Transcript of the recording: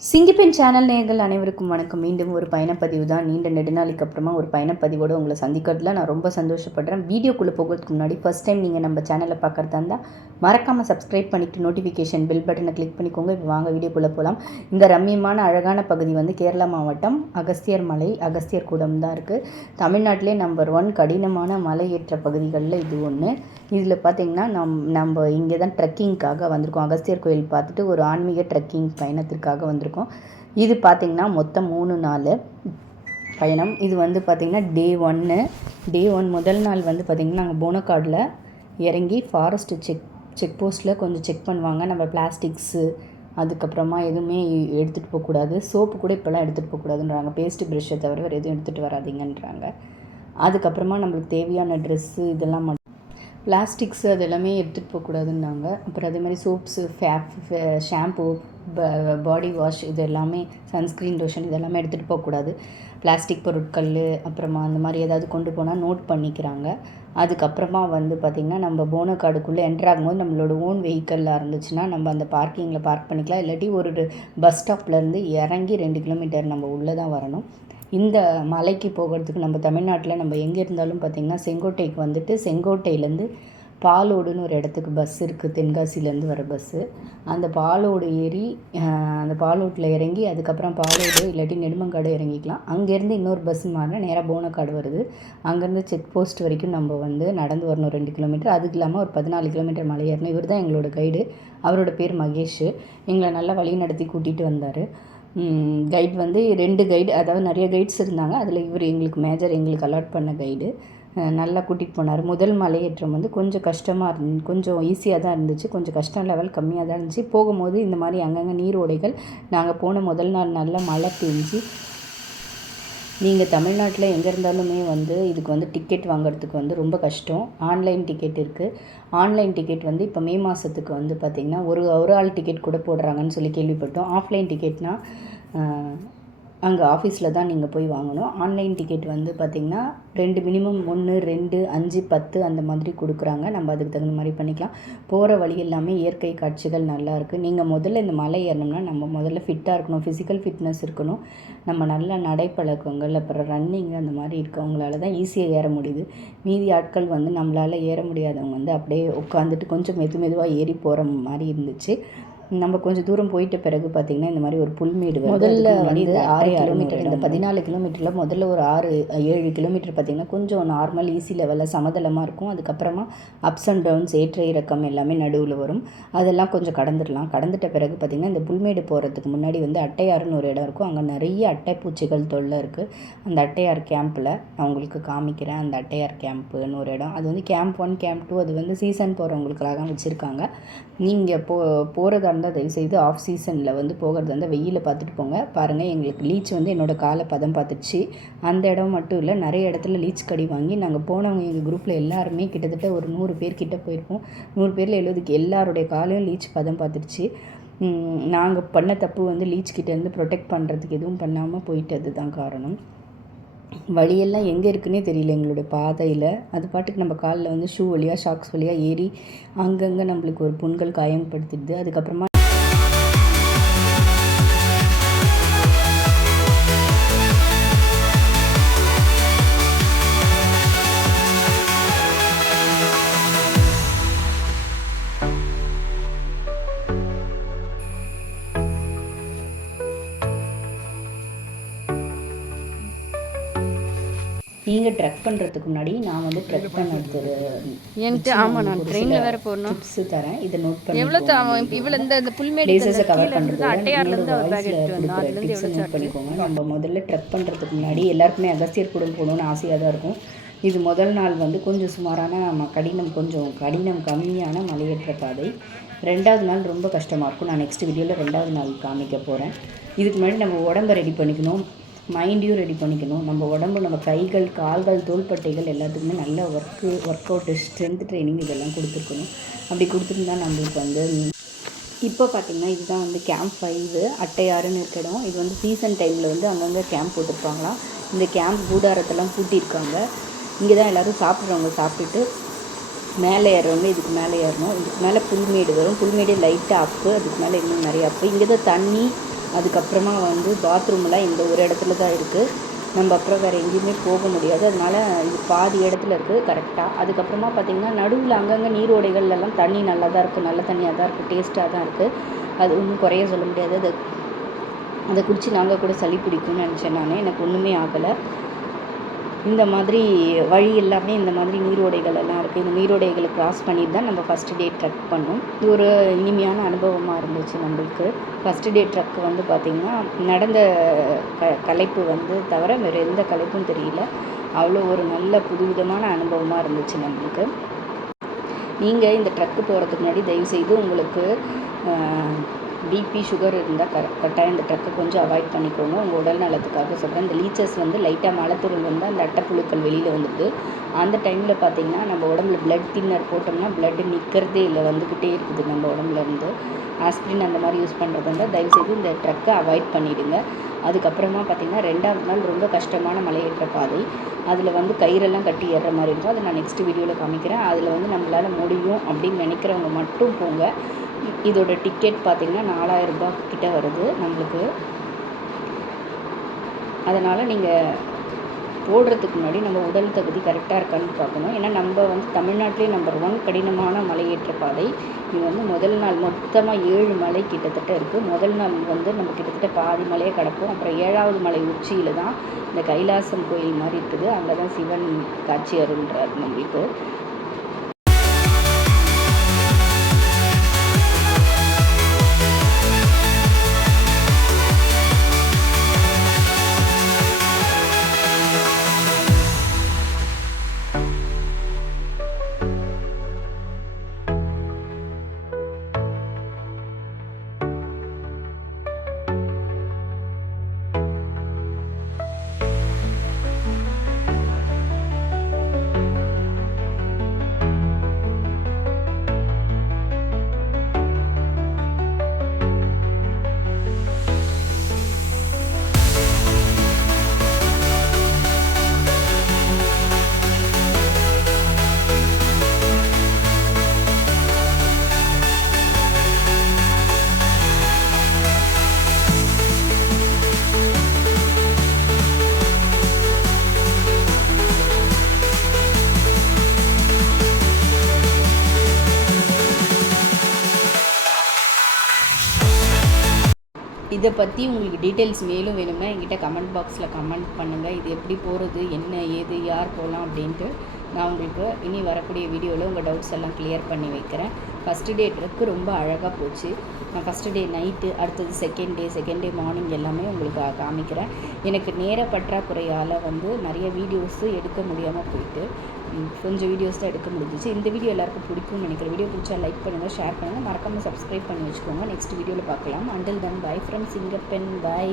சிங்கிப்பெண் channel நேயர்கள் அனைவருக்கும் வணக்கம். மீண்டும் ஒரு பயணப்பதிவு தான். நீண்ட நெடுநாளைக்கு அப்புறமா ஒரு பயணப்பதிவோடு உங்களை சந்திக்கிறதுல நான் ரொம்ப சந்தோஷப்படுறேன். வீடியோக்குள்ளே போகிறதுக்கு முன்னாடி ஃபர்ஸ்ட் டைம் நீங்கள் நம்ம சேனலை பார்க்குறதா இருந்தால் மறக்காமல் சப்ஸ்கிரைப் பண்ணிவிட்டு நோட்டிஃபிகேஷன் பெல் பட்டனை கிளிக் பண்ணிக்கோங்க. இப்போ வாங்க வீடியோக்குள்ளே போகலாம். இந்த ரம்மியமான அழகான பகுதி வந்து கேரளா மாவட்டம் அகஸ்தியர் மலை, அகஸ்தியர் கூடம் தான் இருக்குது. தமிழ்நாட்டிலே நம்பர் 1 கடினமான மலையேற்ற பகுதிகளில் இது ஒன்று. இதில் பார்த்திங்கன்னா நம்ம இங்கே தான் ட்ரெக்கிங்க்காக வந்திருக்கோம். அகஸ்தியர் கோயில் பார்த்துட்டு ஒரு ஆன்மீக ட்ரெக்கிங் பயணத்திற்காக வந்திருக்கோம். இது பார்த்திங்கன்னா மொத்தம் 3 நாள் பயணம். இது வந்து பார்த்திங்கன்னா டே 1 முதல் நாள் வந்து பார்த்திங்கன்னா நாங்கள் போனக்காடில் இறங்கி ஃபாரஸ்ட் செக் போஸ்ட்டில் கொஞ்சம் செக் பண்ணுவாங்க. நம்ம பிளாஸ்டிக்ஸு அதுக்கப்புறமா எதுவுமே எடுத்துகிட்டு போகக்கூடாது. சோப்பு கூட இப்போல்லாம் எடுத்துகிட்டு போகக்கூடாதுன்றாங்க. பேஸ்ட்டு ப்ரெஷ்ஷை தவிர வேறு எதுவும் எடுத்துகிட்டு வராதிங்கன்றாங்க. அதுக்கப்புறமா நம்மளுக்கு தேவையான ட்ரெஸ்ஸு இதெல்லாம் பிளாஸ்டிக்ஸு அது எல்லாமே எடுத்துகிட்டு போகக்கூடாதுன்னாங்க. அப்புறம் அதே மாதிரி சோப்ஸு, ஷாம்பு, பாடி வாஷ் இது எல்லாமே, சன்ஸ்க்ரீன், லோஷன் இது எல்லாமே எடுத்துகிட்டு போகக்கூடாது. பிளாஸ்டிக் பொருட்கள் அப்புறமா அந்த மாதிரி ஏதாவது கொண்டு போனால் நோட் பண்ணிக்கிறாங்க. அதுக்கப்புறமா வந்து பார்த்திங்கன்னா நம்ம போனக்காடுக்குள்ளே என்ட்ரு ஆகும்போது நம்மளோட ஓன் வெஹிக்கல்லாம் இருந்துச்சுன்னா நம்ம அந்த பார்க்கிங்கில் பார்க் பண்ணிக்கலாம். இல்லாட்டி ஒரு பஸ் ஸ்டாப்லேருந்து இறங்கி 2 கிலோமீட்டர் நம்ம உள்ளே தான் வரணும். இந்த மலைக்கு போகிறதுக்கு நம்ம தமிழ்நாட்டில் நம்ம எங்கே இருந்தாலும் பார்த்திங்கன்னா செங்கோட்டைக்கு வந்துட்டு செங்கோட்டையிலேருந்து பாலோடுன்னு ஒரு இடத்துக்கு பஸ் இருக்குது. தென்காசிலேருந்து வர பஸ்ஸு. அந்த பாலோடு ஏறி அந்த பாலோட்டில் இறங்கி அதுக்கப்புறம் பாலோடு இல்லாட்டி நெடுமங்காடு இறங்கிக்கலாம். அங்கேருந்து இன்னொரு பஸ் மாறினா நேராக போனக்காடு வருது. அங்கேருந்து செக் போஸ்ட் வரைக்கும் நம்ம வந்து நடந்து வரணும் 2 கிலோமீட்டர். அதுக்கு இல்லாமல் ஒரு 14 கிலோமீட்டர் மலை ஏறணும். இவர் தான் எங்களோட கைடு. அவரோட பேர் மகேஷ். எங்களை நல்லா வழி நடத்தி கூட்டிகிட்டு வந்தார். கைட் வந்து 2 கைடு, அதாவது நிறைய கைட்ஸ் இருந்தாங்க. அதில் இவர் எங்களுக்கு எங்களுக்கு அலாட் பண்ண கைடு நல்லா கூட்டிகிட்டு போனார். முதல் மலையேற்றம் வந்து கொஞ்சம் கஷ்டமாக கொஞ்சம் ஈஸியாக தான் இருந்துச்சு. கொஞ்சம் கஷ்டம் லெவல் கம்மியாக தான் இருந்துச்சு. போகும்போது இந்த மாதிரி அங்கங்கே நீரோடைகள். நாங்கள் போன முதல் நாள் நல்ல மழை பெஞ்சு. நீங்கள் தமிழ்நாட்டில் எங்கே இருந்தாலுமே வந்து இதுக்கு வந்து டிக்கெட் வாங்குறதுக்கு வந்து ரொம்ப கஷ்டம். ஆன்லைன் டிக்கெட் இருக்குது. ஆன்லைன் டிக்கெட் வந்து இப்போ மே மாதத்துக்கு வந்து பார்த்திங்கன்னா ஒரு ஆள் டிக்கெட் கூட போடுறாங்கன்னு சொல்லி கேள்விப்பட்டோம். ஆஃப்லைன் டிக்கெட்னால் அங்கே ஆஃபீஸில் தான் நீங்கள் போய் வாங்கணும். ஆன்லைன் டிக்கெட் வந்து பார்த்திங்கன்னா 2 மினிமம் 1, 2, 5, 10 அந்த மாதிரி கொடுக்குறாங்க. நம்ம அதுக்கு தகுந்த மாதிரி பண்ணிக்கலாம். போகிற வழி எல்லாமே இயற்கை காட்சிகள் நல்லாயிருக்கு. நீங்கள் முதல்ல இந்த மலை ஏறணும்னா நம்ம முதல்ல ஃபிட்டாக இருக்கணும். ஃபிசிக்கல் ஃபிட்னஸ் இருக்கணும். நம்ம நல்ல நடைப்பழக்கங்கள் அப்புறம் ரன்னிங் அந்த மாதிரி இருக்கவங்களால தான் ஈஸியாக ஏற முடியுது. மீதி ஆட்கள் வந்து நம்மளால் ஏற முடியாதவங்க வந்து அப்படியே உட்காந்துட்டு கொஞ்சம் மெதுவாக ஏறி போகிற மாதிரி இருந்துச்சு. நம்ம கொஞ்சம் தூரம் போயிட்ட பிறகு பார்த்திங்கன்னா இந்த மாதிரி ஒரு புல்மேடு முதல்ல வந்து 6 கிலோமீட்டர். இந்த 14 கிலோமீட்டரில் முதல்ல ஒரு 6-7 கிலோமீட்டர் பார்த்திங்கன்னா கொஞ்சம் நார்மல் ஈஸி லெவலில் சமதளமாக இருக்கும். அதுக்கப்புறமா அப்ஸ் அண்ட் டவுன்ஸ், ஏற்ற இறக்கம் எல்லாமே நடுவில் வரும். அதெல்லாம் கொஞ்சம் கடந்துடலாம். கடந்துட்ட பிறகு பார்த்திங்கன்னா இந்த புல்மேடு போகிறதுக்கு முன்னாடி வந்து அட்டையாறுன்னு ஒரு இடம் இருக்கும். அங்கே நிறைய அட்டைப்பூச்சிகள் தொல்லை இருக்குது. அந்த அட்டையார் கேம்பில் நான் உங்களுக்கு காமிக்கிறேன். அந்த அட்டையார் கேம்ப்புன்னு ஒரு இடம். அது வந்து கேம்ப் 1, கேம்ப் 2 அது வந்து சீசன் போகிறவங்களுக்காக தான் வச்சுருக்காங்க. நீங்கள் போகிறதா இருந்தால் தயவுசெய்து ஆஃப் சீசனில் வந்து போகிறது வந்து வெயிலில் பார்த்துட்டு போங்க. பாருங்கள், எங்களுக்கு லீச் வந்து என்னோடய காலை பதம் பார்த்துடுச்சு. அந்த இடம் மட்டும் இல்லை, நிறைய இடத்துல லீச் கடி வாங்கி நாங்கள் போனவங்க எங்கள் குரூப்பில் எல்லாருமே கிட்டத்தட்ட ஒரு 100 பேர் கிட்ட போயிருப்போம். 100 பேரில் 70 எல்லாருடைய காலையும் லீச் பதம் பார்த்துடுச்சு. நாங்கள் பண்ண தப்பு வந்து லீச் கிட்டேருந்து ப்ரொடெக்ட் பண்ணுறதுக்கு எதுவும் பண்ணாமல் போயிட்டது தான் காரணம். வழியெல்லாம் எங்கே இருக்குன்னே தெரியல எங்களுடைய பாதையில். அது பாட்டுக்கு நம்ம காலில் வந்து ஷூ வழியாக ஷாக்ஸ் வழியாக ஏறி அங்கங்கே நம்மளுக்கு ஒரு புண்கள் காயப்படுத்திடுது. அதுக்கப்புறமா நீங்கள் ட்ரெக் பண்ணுறதுக்கு முன்னாடி நான் வந்து ட்ரெக் பண்ணுறது என்கிட்ட ஆமாம், நான் ட்ரெயினில் வேறு போகணும். டிப்ஸு தரேன். இதை நோட் பண்ணி எவ்வளோ இவ்வளோ இந்த புல்மேடு பிளேசஸை கவர் பண்ணுறது அட்டையார்லேருந்து அவர் பேக் எடுத்து வந்தோம். கொடுக்குற டிப்ஸை நோட் பண்ணிக்கோங்க. நம்ம முதல்ல ட்ரெக் பண்ணுறதுக்கு முன்னாடி எல்லாருக்குமே அகஸ்தியர் கூடம் போகணுன்னு ஆசையாக தான் இருக்கும். இது முதல் நாள் வந்து கொஞ்சம் சுமாரான கொஞ்சம் கடினம் கம்மியான மலையேற்ற பாதை. 2வது நாள் ரொம்ப கஷ்டமாக இருக்கும். நான் நெக்ஸ்ட் வீடியோவில் 2வது நாள் காமிக்க போகிறேன். இதுக்கு முன்னாடி நம்ம உடம்பை ரெடி பண்ணிக்கணும், மைண்டையும் ரெடி பண்ணிக்கணும். நம்ம உடம்பு, நம்ம கைகள், கால்கள், தோள்பட்டைகள் எல்லாத்துக்குமே நல்ல ஒர்க் அவுட்டு, ஸ்ட்ரென்த் ட்ரைனிங் இதெல்லாம் கொடுத்துருக்கணும். அப்படி கொடுத்துருந்தா நம்மளுக்கு வந்து இப்போ பார்த்திங்கன்னா இதுதான் வந்து கேம்ப் 5 அட்டையாறுன்னு இருக்க இடம். இது வந்து சீசன் டைமில் வந்து அங்கங்கே கேம்ப் போட்டிருப்பாங்களாம். இந்த கேம்ப் கூடாரத்தெல்லாம் பூட்டியிருக்காங்க. இங்கே தான் எல்லோரும் சாப்பிட்றவங்க சாப்பிட்டுட்டு மேலே ஏறுறவங்க இதுக்கு மேலே ஏறணும். இதுக்கு மேலே புல்மேடு வரும். புல்மேடு லைட்டாக அப்பு, அதுக்கு மேலே இன்னும் நிறைய அப்பு. இங்கே தான் தண்ணி அதுக்கப்புறமா வந்து பாத்ரூம்லாம் இந்த ஒரு இடத்துல தான் இருக்குது. நம்ம அப்புறம் வேறு எங்கேயுமே போக முடியாது. அதனால் இது பாதி இடத்துல இருக்குது கரெக்டாக. அதுக்கப்புறமா பார்த்திங்கன்னா நடுவில் அங்கங்கே நீரோடைகள்லாம் தண்ணி நல்லா தான் இருக்குது, நல்ல தண்ணியாக தான் இருக்குது, டேஸ்ட்டாக தான் இருக்குது. அது ஒன்றும் குறைய சொல்ல முடியாது. அதை குடித்து நாங்கள் கூட சளி பிடிக்கும்னு நினச்சேன் நான். எனக்கு ஒன்றுமே ஆகலை. இந்த மாதிரி வழி எல்லாமே இந்த மாதிரி நீரோடைகள் எல்லாம் இருக்குது. இந்த நீரோடைகளை கிராஸ் பண்ணிட்டு தான் நம்ம ஃபஸ்ட்டு டே ட்ரெக் பண்ணோம். இது ஒரு இனிமையான அனுபவமாக இருந்துச்சு நம்மளுக்கு. ஃபஸ்ட்டு டே ட்ரெக் வந்து பார்த்திங்கன்னா நடந்த களைப்பு வந்து தவிர வேறு எந்த களைப்பும் தெரியல. அவ்வளோ ஒரு நல்ல புதுவிதமான அனுபவமாக இருந்துச்சு நம்மளுக்கு. நீங்கள் இந்த ட்ரெக்கு போகிறதுக்கு முன்னாடி தயவுசெய்து உங்களுக்கு பிபி சுகர் இருந்தால் கட்டாயம் இந்த ட்ரக்கை கொஞ்சம் அவாய்ட் பண்ணிக்கோங்க. உங்கள் உடல் நலத்துக்காக சொல்கிறேன். இந்த லீச்சஸ் வந்து லைட்டாக மலைத்தூரல் வந்து அந்த அட்டைப்புழுக்கள் வெளியில் வந்துடுது. அந்த டைமில் பார்த்திங்கன்னா நம்ம உடம்புல பிளட் தின்னர் போட்டோம்னா பிளட்டு நிற்கிறதே இல்லை, வந்துக்கிட்டே இருக்குது நம்ம உடம்புலேருந்து. ஆஸ்பிரின் அந்த மாதிரி யூஸ் பண்ணுறது இருந்தால் தயவுசெய்து இந்த ட்ரக்கை அவாய்ட் பண்ணிவிடுங்க. அதுக்கப்புறமா பார்த்திங்கன்னா 2ஆவது நாள் ரொம்ப கஷ்டமான மலையேற்ற பாதை. அதில் வந்து கயிறெல்லாம் கட்டி ஏறுற மாதிரி இருக்கும். அதை நான் நெக்ஸ்ட் வீடியோவில் காமிக்கிறேன். அதில் வந்து நம்மளால் முடியும் அப்படின்னு நினைக்கிறவங்க மட்டும் போங்க. இதோட டிக்கெட் பார்த்திங்கன்னா 4000 ரூபாய் கிட்ட வருது நம்மளுக்கு. அதனால் நீங்கள் போடுறதுக்கு முன்னாடி நம்ம உடல் தகுதி கரெக்டாக இருக்கான்னு பார்க்கணும். ஏன்னா நம்ம வந்து தமிழ்நாட்டிலே நம்பர் 1 கடினமான மலையேற்ற பாதை. இது வந்து முதல் நாள் மொத்தமாக 7 மலை கிட்டத்தட்ட இருக்குது. முதல் நாள் வந்து நம்ம கிட்டத்தட்ட பாதி மலையை கிடப்போம். அப்புறம் 7ஆவது மலை உச்சியில் தான் இந்த கைலாசம் கோயில் மாதிரி இருக்குது. அங்கே தான் சிவன் காட்சி அருள்றார் நம்மளுக்கு. இதை பற்றி உங்களுக்கு டீட்டெயில்ஸ் மேலும் வேணும்னா என்கிட்ட கமெண்ட் பாக்ஸில் கமெண்ட் பண்ணுங்கள். இது எப்படி போகிறது, என்ன ஏது, யார் போகலாம் அப்படின்ட்டு நான் உங்களுக்கு இனி வரக்கூடிய வீடியோவில் உங்கள் டவுட்ஸ் எல்லாம் கிளியர் பண்ணி வைக்கிறேன். ஃபஸ்ட்டு டே ட்ரெக்கு ரொம்ப அழகாக போச்சு. நான் ஃபஸ்ட்டு டே நைட்டு, அடுத்தது செகண்ட் டே மார்னிங் எல்லாமே உங்களுக்கு காமிக்கிறேன். எனக்கு நேர பற்றாக்குறையால் வந்து நிறைய வீடியோஸு எடுக்க முடியாமல் போயிட்டு கொஞ்சம் வீடியோஸ் தான் எடுக்க முடிஞ்சிச்சு. இந்த வீடியோ எல்லாருக்கும் பிடிக்கும்னு நினைக்கிறேன். வீடியோ பிடிச்சா லைக் பண்ணுங்கள், ஷேர் பண்ணுங்கள், மறக்காமல் சப்ஸ்கிரைப் பண்ணி வச்சுக்கோங்க. நெக்ஸ்ட் வீடியோவில் பார்க்கலாம். அண்டில் தென் பை ஃப்ரம் சிங்கப்பென். பை.